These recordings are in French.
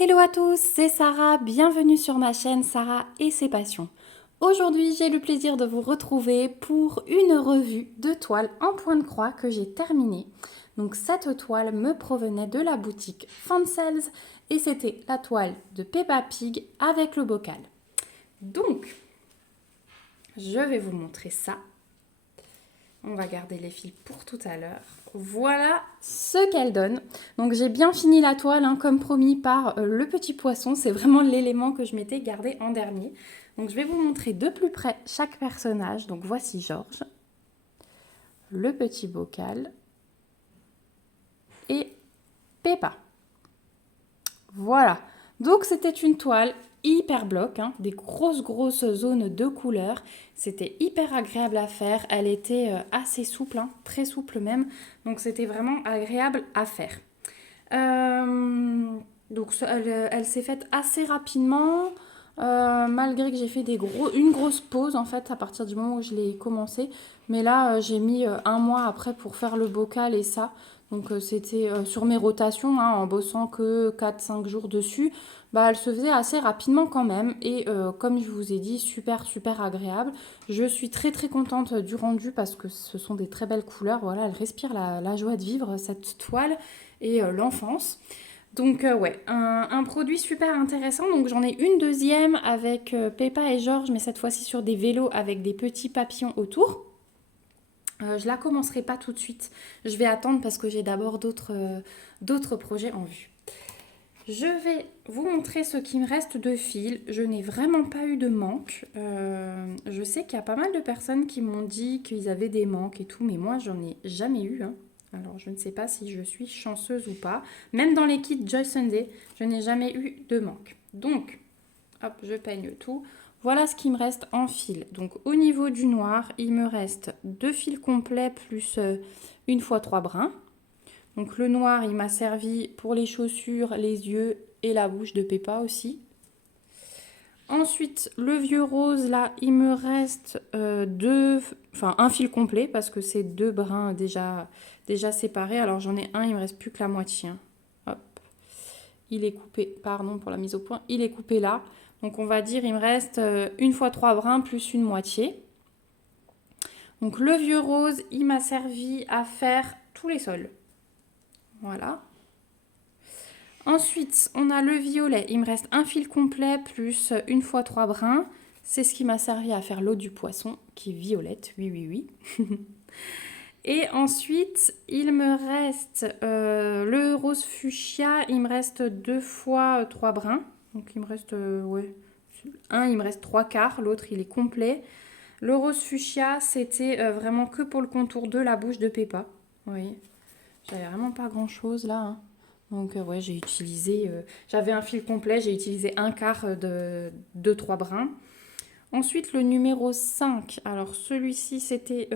Hello à tous, c'est Sarah, bienvenue sur ma chaîne Sarah et ses passions. Aujourd'hui, j'ai le plaisir de vous retrouver pour une revue de toile en point de croix que j'ai terminée. Donc cette toile me provenait de la boutique Fansels et c'était la toile de Peppa Pig avec le bocal. Donc, je vais vous montrer ça. On va garder les fils pour tout à l'heure. Voilà ce qu'elle donne. Donc j'ai bien fini la toile, hein, comme promis par le petit poisson. C'est vraiment l'élément que je m'étais gardé en dernier. Donc je vais vous montrer de plus près chaque personnage. Donc voici Georges, le petit bocal et Peppa. Voilà. Donc c'était une toile hyper bloc, hein, des grosses zones de couleurs. C'était hyper agréable à faire. Elle était assez souple, hein, très souple même. Donc c'était vraiment agréable à faire. Donc elle s'est faite assez rapidement. Malgré que j'ai fait une grosse pause en fait à partir du moment où je l'ai commencé. Mais là j'ai mis un mois après pour faire le bocal et ça. Donc c'était sur mes rotations, hein, en bossant que 4-5 jours dessus. Bah, elle se faisait assez rapidement quand même. Et comme je vous ai dit, super agréable. Je suis très contente du rendu parce que ce sont des très belles couleurs. Voilà, elle respire la joie de vivre cette toile et l'enfance. Donc ouais, un produit super intéressant. Donc j'en ai une deuxième avec Peppa et Georges, mais cette fois-ci sur des vélos avec des petits papillons autour. Je la commencerai pas tout de suite. Je vais attendre parce que j'ai d'abord d'autres projets en vue. Je vais vous montrer ce qui me reste de fil. Je n'ai vraiment pas eu de manque. Je sais qu'il y a pas mal de personnes qui m'ont dit qu'ils avaient des manques et tout, mais moi j'en ai jamais eu, hein. Alors je ne sais pas si je suis chanceuse ou pas. Même dans les kits Joy Sunday, je n'ai jamais eu de manque. Donc, hop, je peigne tout. Voilà ce qui me reste en fil. Donc au niveau du noir, il me reste 2 fils complets plus une fois 3 brins. Donc le noir, il m'a servi pour les chaussures, les yeux et la bouche de Peppa aussi. Ensuite, le vieux rose, là, il me reste un fil complet parce que c'est 2 brins déjà séparés. Alors j'en ai un, il me reste plus que la moitié, hein. Hop, il est coupé, pardon pour la mise au point, il est coupé là. Donc on va dire, il me reste une fois 3 brins plus une moitié. Donc le vieux rose, il m'a servi à faire tous les sols. Voilà. Ensuite, on a le violet. Il me reste un fil complet plus une fois 3 brins. C'est ce qui m'a servi à faire l'eau du poisson, qui est violette. Oui. Et ensuite, il me reste le rose fuchsia. Il me reste 2 fois 3 brins. Donc il me reste, il me reste 3/4. L'autre, il est complet. Le rose fuchsia, c'était vraiment que pour le contour de la bouche de Peppa. Oui, j'avais vraiment pas grand-chose là, hein. Donc ouais, j'ai utilisé, j'avais un fil complet, j'ai utilisé 1/4 de 3 brins. Ensuite, le numéro 5, alors celui-ci, c'était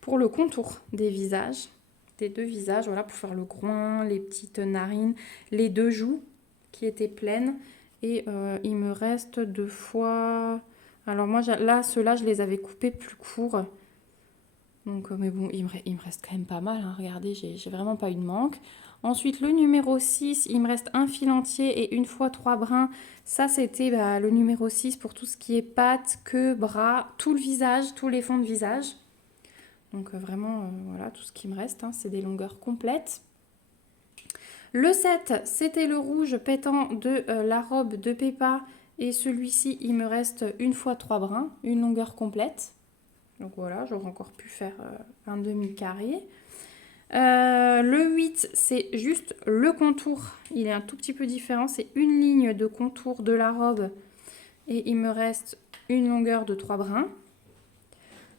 pour le contour des visages, des 2 visages, voilà, pour faire le groin, les petites narines, les 2 joues qui étaient pleines. Et il me reste 2 fois... Alors moi, là, ceux-là, je les avais coupés plus courts. Donc, mais bon, il me reste quand même pas mal, hein. Regardez, j'ai vraiment pas eu de manque. Ensuite, le numéro 6, il me reste un fil entier et une fois 3 brins. Ça, c'était le numéro 6 pour tout ce qui est pattes, queue, bras, tout le visage, tous les fonds de visage. Donc vraiment, voilà, tout ce qui me reste, hein, c'est des longueurs complètes. Le 7, c'était le rouge pétant de la robe de Peppa. Et celui-ci, il me reste une fois 3 brins, une longueur complète. Donc voilà, j'aurais encore pu faire un demi-carré. Le 8, c'est juste le contour. Il est un tout petit peu différent. C'est une ligne de contour de la robe. Et il me reste une longueur de 3 brins.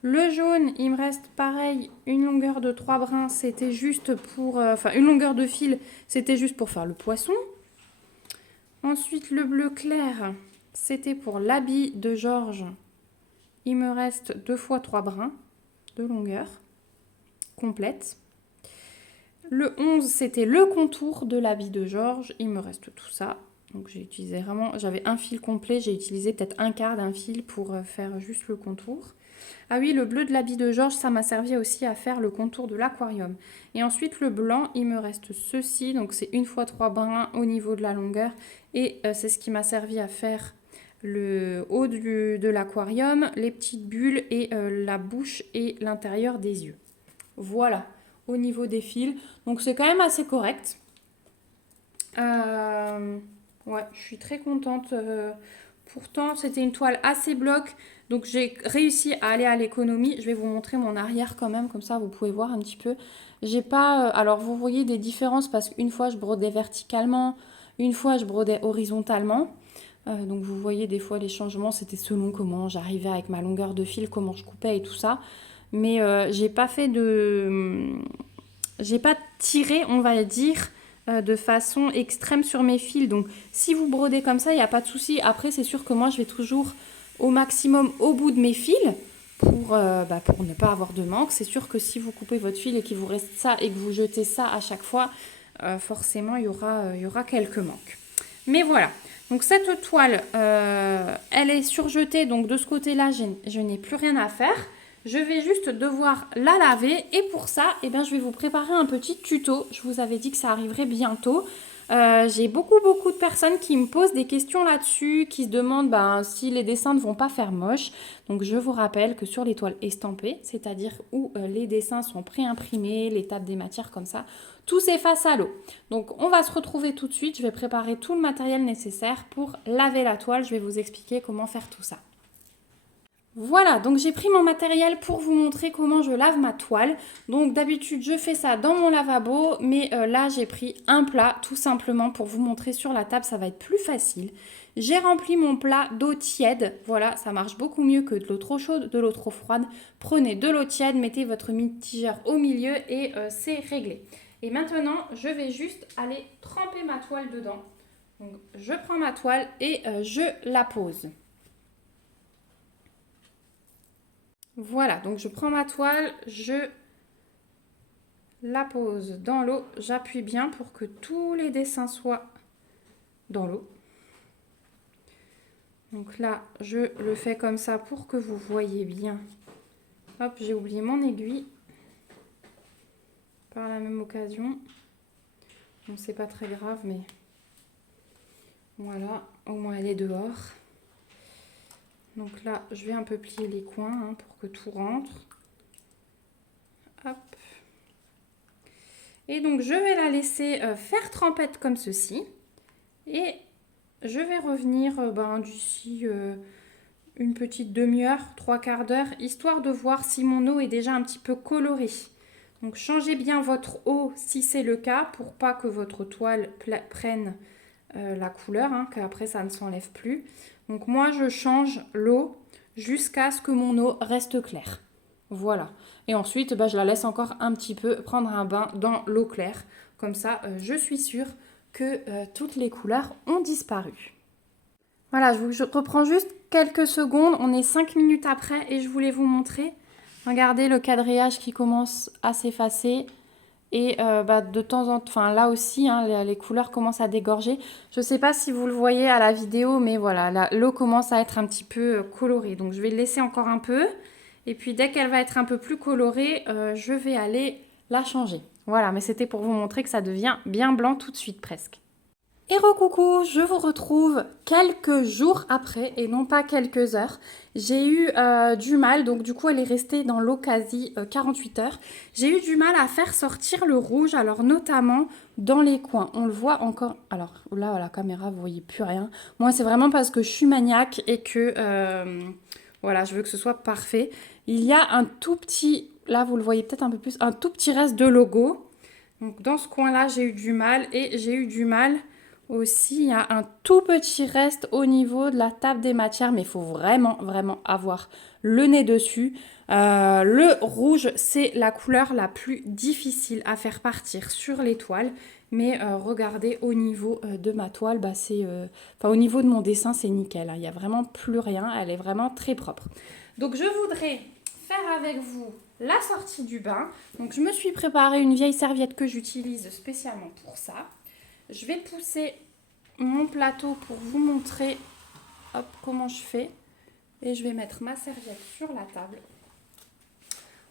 Le jaune, il me reste pareil, une longueur de 3 brins. C'était juste pour... une longueur de fil, c'était juste pour faire le poisson. Ensuite, le bleu clair, c'était pour l'habit de Georges. Il me reste 2 fois 3 brins de longueur complète. Le 11, c'était le contour de l'habit de Georges. Il me reste tout ça. Donc j'ai utilisé vraiment, j'avais un fil complet, j'ai utilisé peut-être un quart d'un fil pour faire juste le contour. Ah oui, le bleu de l'habit de Georges, ça m'a servi aussi à faire le contour de l'aquarium. Et ensuite le blanc, il me reste ceci, donc c'est 1 x 3 brins au niveau de la longueur. Et c'est ce qui m'a servi à faire le haut de l'aquarium, les petites bulles et la bouche et l'intérieur des yeux. Voilà, au niveau des fils. Donc c'est quand même assez correct. Ouais, je suis très contente. Pourtant, c'était une toile assez bloc. Donc, j'ai réussi à aller à l'économie. Je vais vous montrer mon arrière quand même. Comme ça, vous pouvez voir un petit peu. J'ai pas... alors, vous voyez des différences parce qu'une fois, je brodais verticalement. Une fois, je brodais horizontalement. Donc, vous voyez des fois les changements. C'était selon comment j'arrivais avec ma longueur de fil, comment je coupais et tout ça. Mais j'ai pas fait de... J'ai pas tiré, on va dire, de façon extrême sur mes fils. Donc, si vous brodez comme ça, il n'y a pas de souci. Après, c'est sûr que moi, je vais toujours au maximum au bout de mes fils pour ne pas avoir de manque. C'est sûr que si vous coupez votre fil et qu'il vous reste ça et que vous jetez ça à chaque fois, forcément, il y aura quelques manques. Mais voilà. Donc, cette toile, elle est surjetée. Donc, de ce côté-là, je n'ai plus rien à faire. Je vais juste devoir la laver et pour ça, eh bien, je vais vous préparer un petit tuto. Je vous avais dit que ça arriverait bientôt. J'ai beaucoup de personnes qui me posent des questions là-dessus, qui se demandent si les dessins ne vont pas faire moche. Donc je vous rappelle que sur les toiles estampées, c'est-à-dire où les dessins sont pré-imprimés, les tables des matières comme ça, tout s'efface à l'eau. Donc on va se retrouver tout de suite. Je vais préparer tout le matériel nécessaire pour laver la toile. Je vais vous expliquer comment faire tout ça. Voilà, donc j'ai pris mon matériel pour vous montrer comment je lave ma toile. Donc d'habitude je fais ça dans mon lavabo, mais là j'ai pris un plat tout simplement pour vous montrer sur la table, ça va être plus facile. J'ai rempli mon plat d'eau tiède, voilà, ça marche beaucoup mieux que de l'eau trop chaude, de l'eau trop froide. Prenez de l'eau tiède, mettez votre mitigeur au milieu et c'est réglé. Et maintenant je vais juste aller tremper ma toile dedans. Donc je prends ma toile et je la pose. Voilà, donc je prends ma toile, je la pose dans l'eau. J'appuie bien pour que tous les dessins soient dans l'eau. Donc là, je le fais comme ça pour que vous voyez bien. Hop, j'ai oublié mon aiguille. Par la même occasion. Bon, c'est pas très grave, mais voilà, au moins elle est dehors. Donc là, je vais un peu plier les coins pour que tout rentre. Hop. Et donc, je vais la laisser faire trempette comme ceci. Et je vais revenir d'ici une petite demi-heure, 3/4 d'heure, histoire de voir si mon eau est déjà un petit peu colorée. Donc, changez bien votre eau si c'est le cas, pour pas que votre toile prenne la couleur, qu'après ça ne s'enlève plus. Donc, moi, je change l'eau jusqu'à ce que mon eau reste claire. Voilà. Et ensuite, je la laisse encore un petit peu prendre un bain dans l'eau claire. Comme ça, je suis sûre que toutes les couleurs ont disparu. Voilà, je reprends juste quelques secondes. On est 5 minutes après et je voulais vous montrer. Regardez le quadrillage qui commence à s'effacer. Et de temps en temps, enfin là aussi, les couleurs commencent à dégorger. Je ne sais pas si vous le voyez à la vidéo, mais voilà, l'eau commence à être un petit peu colorée. Donc je vais le laisser encore un peu. Et puis dès qu'elle va être un peu plus colorée, je vais aller la changer. Voilà, mais c'était pour vous montrer que ça devient bien blanc tout de suite presque. Et recoucou, je vous retrouve quelques jours après et non pas quelques heures. J'ai eu du mal, donc du coup elle est restée dans l'eau quasi 48 heures. J'ai eu du mal à faire sortir le rouge, alors notamment dans les coins. On le voit encore, alors là à la caméra vous voyez plus rien. Moi c'est vraiment parce que je suis maniaque et que voilà, je veux que ce soit parfait. Il y a un tout petit, là vous le voyez peut-être un peu plus, un tout petit reste de logo. Donc dans ce coin-là j'ai eu du mal et j'ai eu du mal aussi, il y a un tout petit reste au niveau de la table des matières, mais il faut vraiment avoir le nez dessus. Le rouge, c'est la couleur la plus difficile à faire partir sur les toiles. Mais regardez, au niveau de ma toile, au niveau de mon dessin, c'est nickel. Il n'y a vraiment plus rien. Elle est vraiment très propre. Donc, je voudrais faire avec vous la sortie du bain. Donc, je me suis préparé une vieille serviette que j'utilise spécialement pour ça. Je vais pousser mon plateau pour vous montrer hop, comment je fais. Et je vais mettre ma serviette sur la table.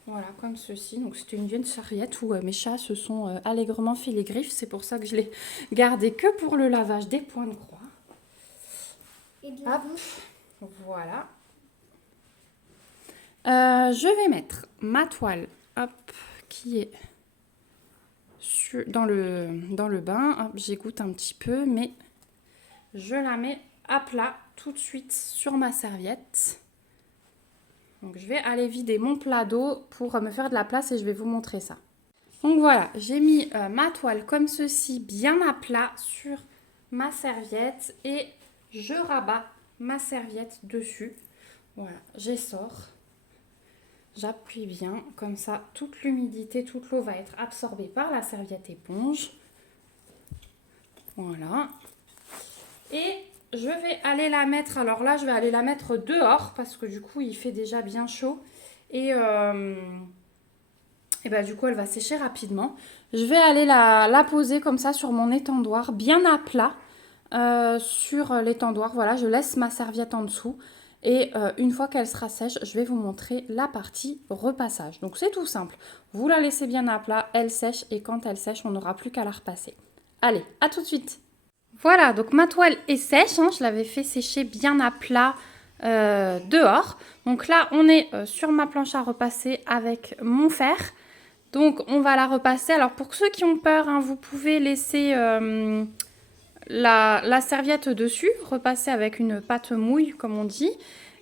Voilà, comme ceci. Donc c'était une vieille serviette où mes chats se sont allègrement fait les griffes. C'est pour ça que je l'ai gardée que pour le lavage des points de croix. Et de hop, voilà. Je vais mettre ma toile, hop, qui est dans le bain. Hop, j'égoutte un petit peu, mais je la mets à plat tout de suite sur ma serviette. Donc je vais aller vider mon plat d'eau pour me faire de la place et je vais vous montrer ça. Donc voilà, j'ai mis ma toile comme ceci, bien à plat sur ma serviette et je rabats ma serviette dessus. Voilà, j'essore. J'appuie bien, comme ça toute l'humidité, toute l'eau va être absorbée par la serviette éponge. Voilà. Et je vais aller la mettre, alors là je vais aller la mettre dehors parce que du coup il fait déjà bien chaud. Et bah, du coup elle va sécher rapidement. Je vais aller la poser comme ça sur mon étendoir, bien à plat sur l'étendoir. Voilà, je laisse ma serviette en dessous. Et une fois qu'elle sera sèche, je vais vous montrer la partie repassage. Donc c'est tout simple. Vous la laissez bien à plat, elle sèche et quand elle sèche, on n'aura plus qu'à la repasser. Allez, à tout de suite. Voilà, donc ma toile est sèche. Hein, je l'avais fait sécher bien à plat dehors. Donc là, on est sur ma planche à repasser avec mon fer. Donc on va la repasser. Alors pour ceux qui ont peur, hein, vous pouvez laisser... la serviette dessus, repasser avec une pâte mouille comme on dit.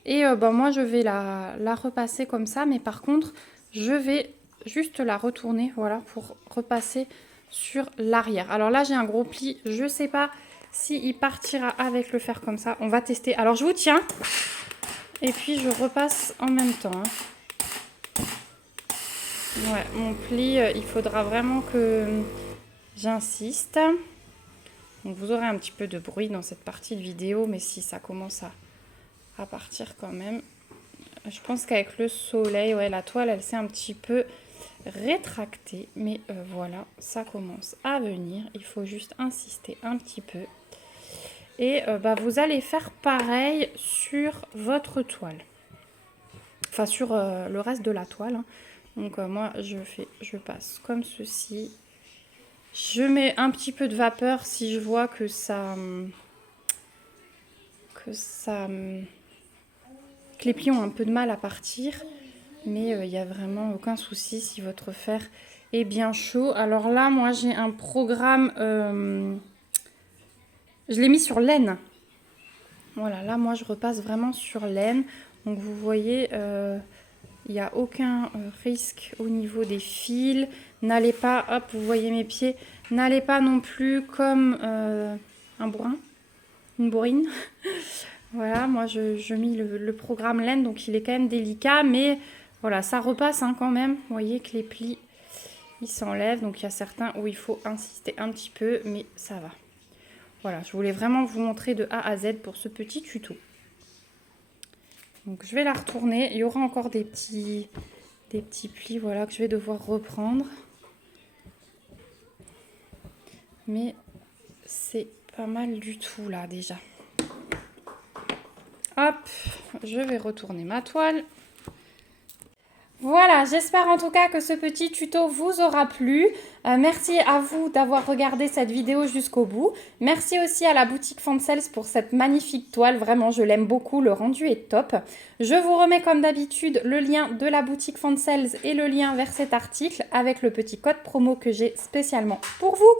Et moi je vais la repasser comme ça, mais par contre je vais juste la retourner, voilà, pour repasser sur l'arrière. Alors là j'ai un gros pli, je ne sais pas s'il partira avec le fer comme ça, on va tester. Alors je vous tiens et puis je repasse en même temps. Hein. Ouais, mon pli, il faudra vraiment que j'insiste. Donc vous aurez un petit peu de bruit dans cette partie de vidéo, mais si ça commence à partir quand même. Je pense qu'avec le soleil, ouais, la toile, elle s'est un petit peu rétractée. Mais voilà, ça commence à venir. Il faut juste insister un petit peu. Et vous allez faire pareil sur votre toile. Enfin, sur le reste de la toile. Hein. Donc moi, je passe comme ceci. Je mets un petit peu de vapeur si je vois que les plis ont un peu de mal à partir. Mais il n'y a vraiment aucun souci si votre fer est bien chaud. Alors là, moi, j'ai un programme... je l'ai mis sur laine. Voilà, là, moi, je repasse vraiment sur laine. Donc, vous voyez... il n'y a aucun risque au niveau des fils. N'allez pas, hop, vous voyez mes pieds, n'allez pas non plus comme un bourrin, une bourrine. Voilà, moi je mis le programme laine, donc il est quand même délicat, mais voilà, ça repasse hein, quand même. Vous voyez que les plis, ils s'enlèvent, donc il y a certains où il faut insister un petit peu, mais ça va. Voilà, je voulais vraiment vous montrer de A à Z pour ce petit tuto. Donc je vais la retourner. Il y aura encore des petits plis, voilà, que je vais devoir reprendre. Mais c'est pas mal du tout là déjà. Hop, je vais retourner ma toile. Voilà, j'espère en tout cas que ce petit tuto vous aura plu. Merci à vous d'avoir regardé cette vidéo jusqu'au bout. Merci aussi à la boutique Fancels pour cette magnifique toile. Vraiment, je l'aime beaucoup. Le rendu est top. Je vous remets comme d'habitude le lien de la boutique Fancels et le lien vers cet article avec le petit code promo que j'ai spécialement pour vous.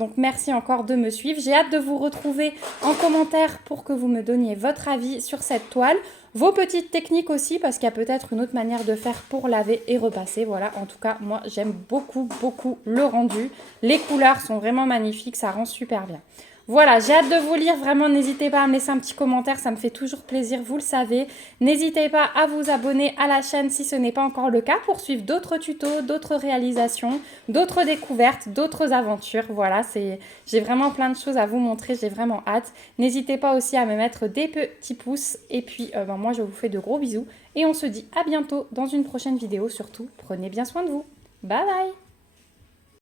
Donc merci encore de me suivre. J'ai hâte de vous retrouver en commentaire pour que vous me donniez votre avis sur cette toile. Vos petites techniques aussi, parce qu'il y a peut-être une autre manière de faire pour laver et repasser. Voilà, en tout cas, moi, j'aime beaucoup, beaucoup le rendu. Les couleurs sont vraiment magnifiques, ça rend super bien. Voilà, j'ai hâte de vous lire. Vraiment, n'hésitez pas à me laisser un petit commentaire, ça me fait toujours plaisir, vous le savez. N'hésitez pas à vous abonner à la chaîne si ce n'est pas encore le cas pour suivre d'autres tutos, d'autres réalisations, d'autres découvertes, d'autres aventures. Voilà, j'ai vraiment plein de choses à vous montrer, j'ai vraiment hâte. N'hésitez pas aussi à me mettre des petits pouces. Et puis, moi, je vous fais de gros bisous. Et on se dit à bientôt dans une prochaine vidéo. Surtout, prenez bien soin de vous. Bye bye!